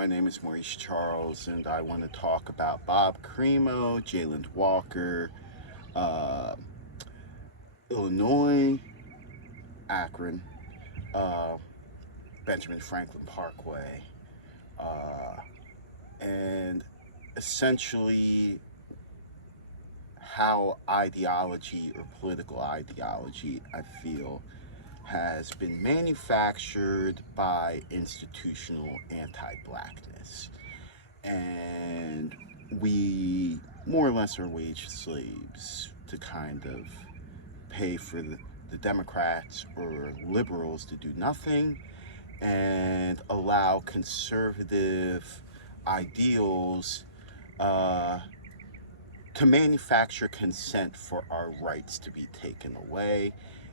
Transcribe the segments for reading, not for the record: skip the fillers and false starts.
My name is Maurice Charles, and I want to talk about Bob Crimo, Jayland Walker, uh, Illinois, Akron, uh, Benjamin Franklin Parkway, uh, and essentially how ideology or political ideology, I feel, has been manufactured by institutional anti blackness. And we more or less are wage slaves to kind of pay for the Democrats or liberals to do nothing and allow conservative ideals uh, to manufacture consent for our rights to be taken away,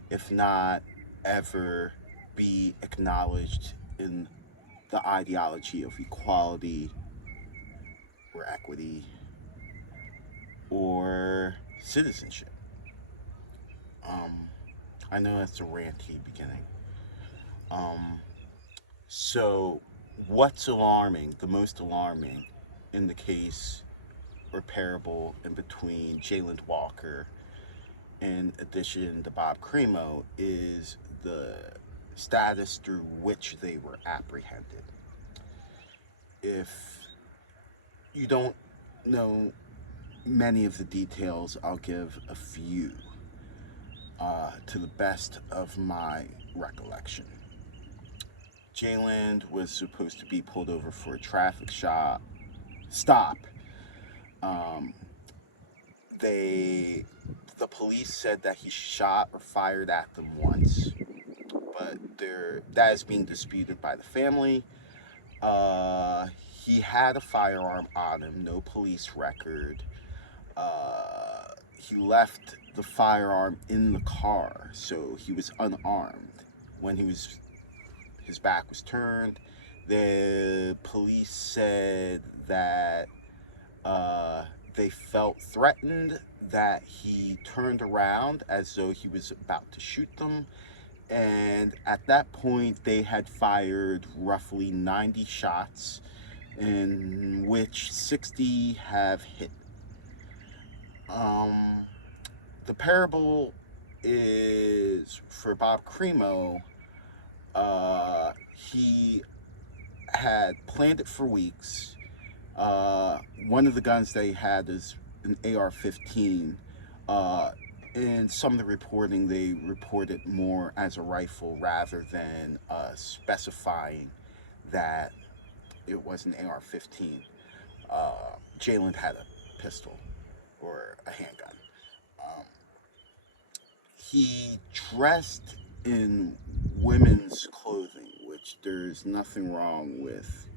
if not ever be acknowledged in the ideology of equality or equity or citizenship. Um, I know that's a ranty beginning. Um, so, what's alarming, the most alarming in the case or parable in between Jayland Walker in addition to Bob Crimo is the status through which they were apprehended. If you don't know many of the details, I'll give a few to the best of my recollection. Jayland was supposed to be pulled over for a traffic stop. Um, they the police said that he shot or fired at them once, but that is being disputed by the family. He had a firearm on him, no police record. He left the firearm in the car, so he was unarmed. When his back was turned, the police said that they felt threatened, that he turned around as though he was about to shoot them. And at that point, they had fired roughly 90 shots, in which 60 have hit. Um, the parable is for Bob Crimo. He had planned it for weeks. One of the guns they had is an AR-15. Uh, in some of the reporting, they report it more as a rifle rather than specifying that it was an AR-15. Jayland had a pistol or a handgun. Um, he dressed in women's clothing, which there's nothing wrong with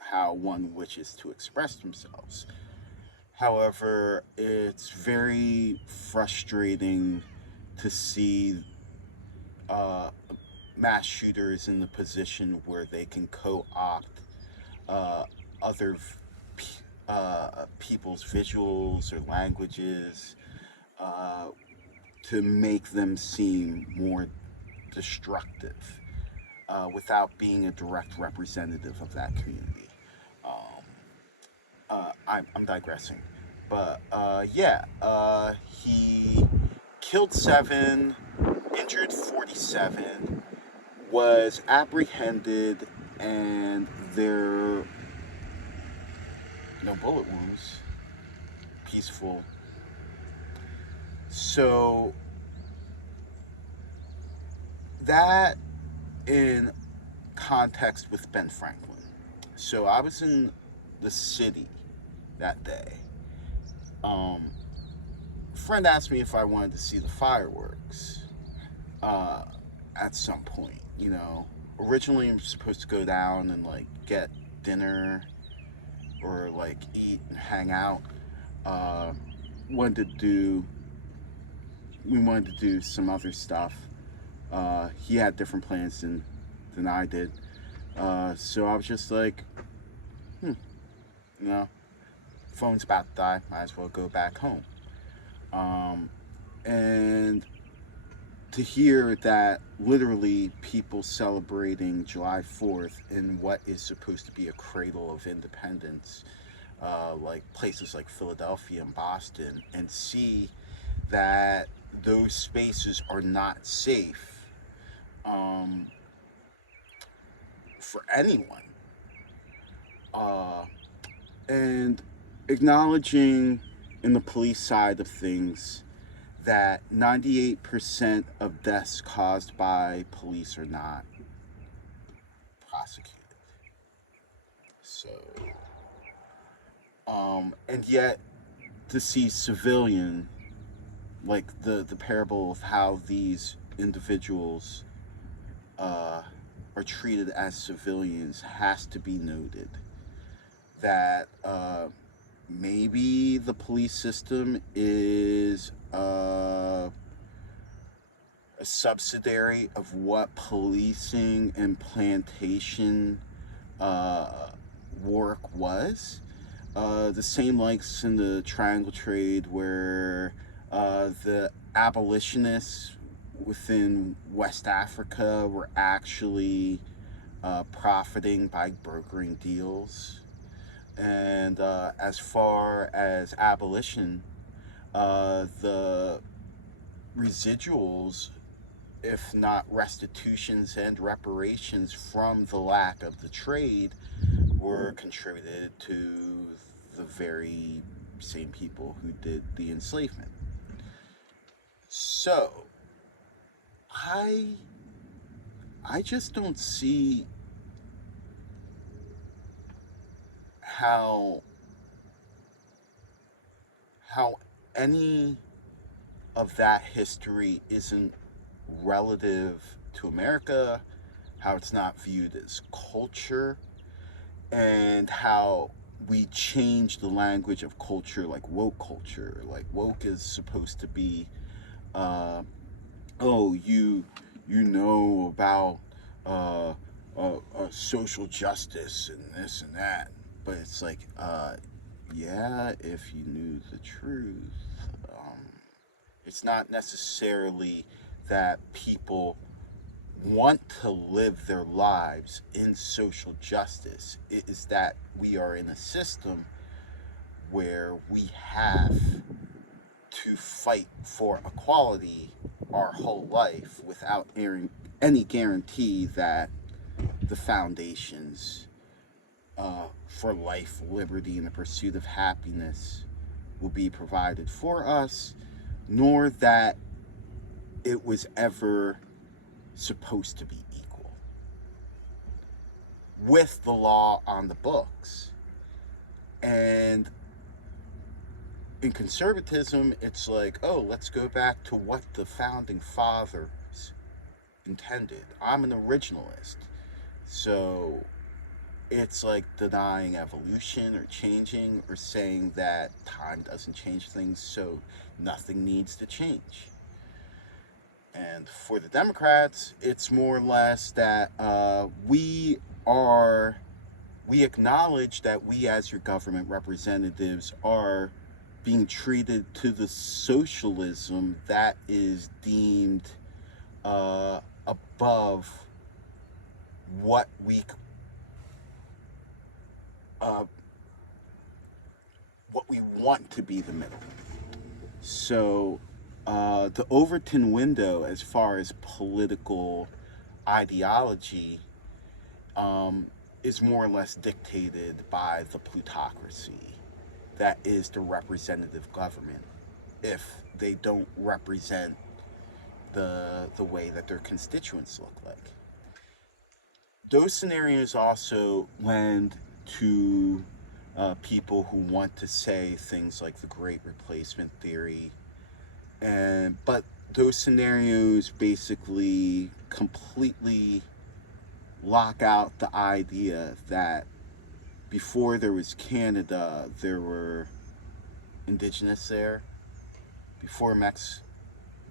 how one wishes to express themselves. However, it's very frustrating to see uh, mass shooters in the position where they can co-opt uh, other people's visuals or languages uh, to make them seem more destructive without being a direct representative of that community. Um, I'm digressing. But yeah, he killed 7, injured 47, was apprehended, and there no bullet wounds, peaceful. So that in context with Ben Franklin. So I was in the city that day. Um, a friend asked me if I wanted to see the fireworks uh, at some point. Originally I'm supposed to go down and like get dinner or like eat and hang out. Uh, wanted to do we wanted to do some other stuff. He had different plans than I did. So I was just like, you know, phone's about to die. Might as well go back home. Um, and to hear that literally people celebrating July 4th in what is supposed to be a cradle of independence, like places like Philadelphia and Boston, and see that those spaces are not safe um, for anyone. Uh, and acknowledging in the police side of things that 98% of deaths caused by police are not prosecuted. So, and yet to see civilian, like the parable of how these individuals uh, are treated as civilians has to be noted. That maybe the police system is a subsidiary of what policing and plantation uh, work was. The same likes in the triangle trade where the abolitionists within West Africa were actually profiting by brokering deals. And as far as abolition, the residuals, if not restitutions and reparations from the lack of the trade, were contributed to the very same people who did the enslavement. So, I I just don't see how how any of that history isn't relative to America, how it's not viewed as culture, and how we change the language of culture like woke culture. Like woke is supposed to be, uh, oh, you know about uh, social justice and this and that, but it's like, yeah, if you knew the truth. Um, it's not necessarily that people want to live their lives in social justice. It is that we are in a system where we have to fight for equality our whole life without any guarantee that the foundations for life, liberty, and the pursuit of happiness will be provided for us, nor that it was ever supposed to be equal with the law on the books. And in conservatism, it's like, oh, let's go back to what the founding fathers intended. I'm an originalist. So it's like denying evolution or changing or saying that time doesn't change things, so nothing needs to change. And for the Democrats, it's more or less that we acknowledge that we, as your government representatives, are being treated to the socialism that is deemed above what uh, we want to be the middle. So the Overton window, as far as political ideology, um, is more or less dictated by the plutocracy that is the representative government if they don't represent the way that their constituents look like. Those scenarios also lend to people who want to say things like the Great Replacement theory, and but those scenarios basically completely lock out the idea that before there was Canada, there were indigenous there. Before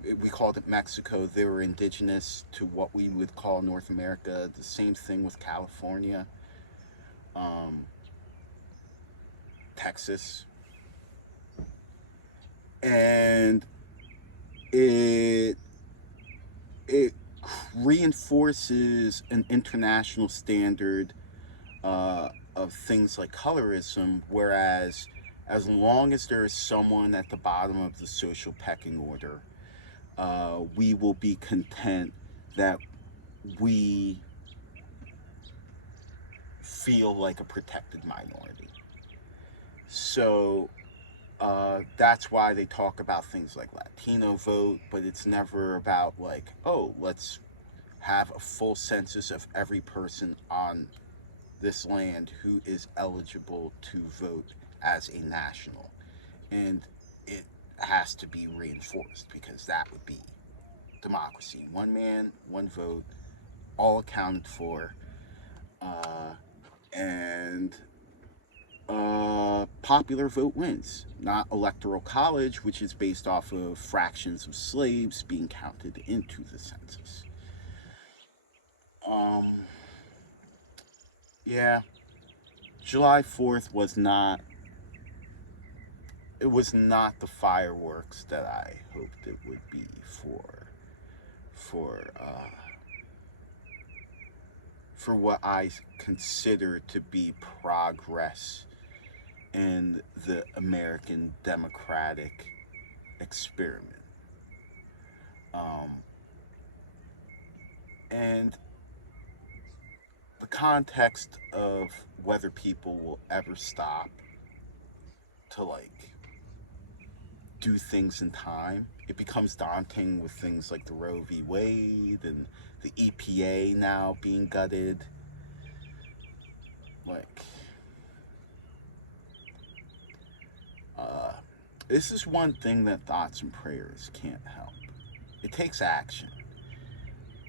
we called it Mexico, they were indigenous to what we would call North America. The same thing with California, um, Texas, and it it reinforces an international standard of things like colorism, whereas as long as there is someone at the bottom of the social pecking order, we will be content that we feel like a protected minority. So that's why they talk about things like Latino vote, but it's never about like, oh, let's have a full census of every person on this land who is eligible to vote as a national. And it has to be reinforced because that would be democracy. One man, one vote, all accounted for. Uh, and popular vote wins, not electoral college, which is based off of fractions of slaves being counted into the census. Um, yeah, July 4th was not. It was not the fireworks that I hoped it would be for uh, for what I consider to be progress in the American democratic experiment. Um, and the context of whether people will ever stop to like do things in time, it becomes daunting with things like the Roe v. Wade and the EPA now being gutted. Like, uh, this is one thing that thoughts and prayers can't help. It takes action.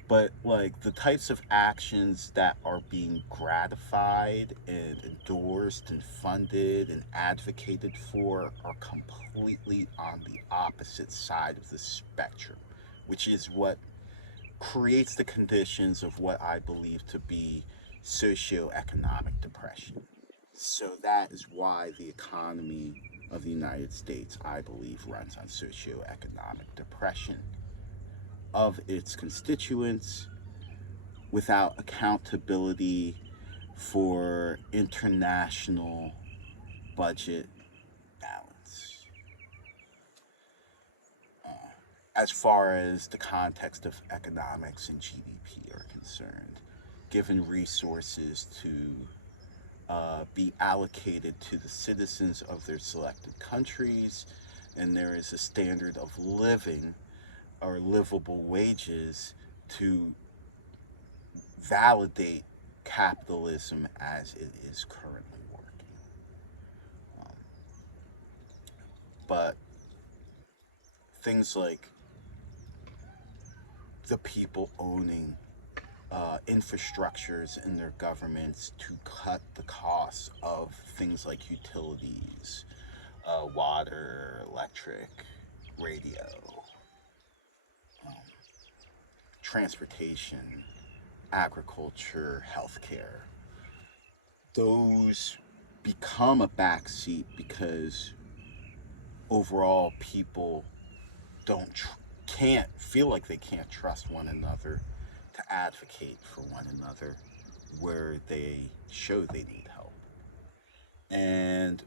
But like the types of actions that are being gratified and endorsed and funded and advocated for are completely on the opposite side of the spectrum, which is what creates the conditions of what I believe to be socioeconomic depression. So that is why the economy of the United States, I believe, runs on socioeconomic depression of its constituents without accountability for international budget balance. As far as the context of economics and GDP are concerned, given resources to be allocated to the citizens of their selected countries, and there is a standard of living or livable wages to validate capitalism as it is currently working. Um, but things like the people owning infrastructures in their governments to cut the costs of things like utilities, water, electric, radio, um, transportation, agriculture, healthcare. Those become a backseat because overall people don't can't feel like they can't trust one another to advocate for one another where they show they need help. And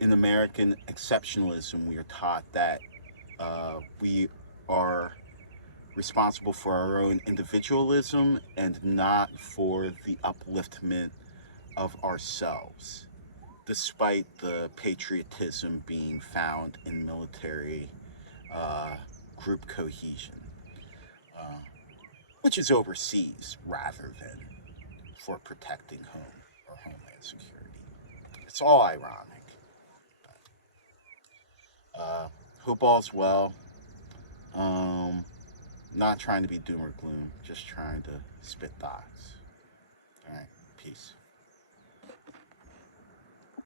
in American exceptionalism, we are taught that we are responsible for our own individualism and not for the upliftment of ourselves, despite the patriotism being found in military uh, group cohesion, uh, which is overseas rather than for protecting home or homeland security. It's all ironic. Hope all's well. Um, Not trying to be doom or gloom, just trying to spit thoughts. All right, peace.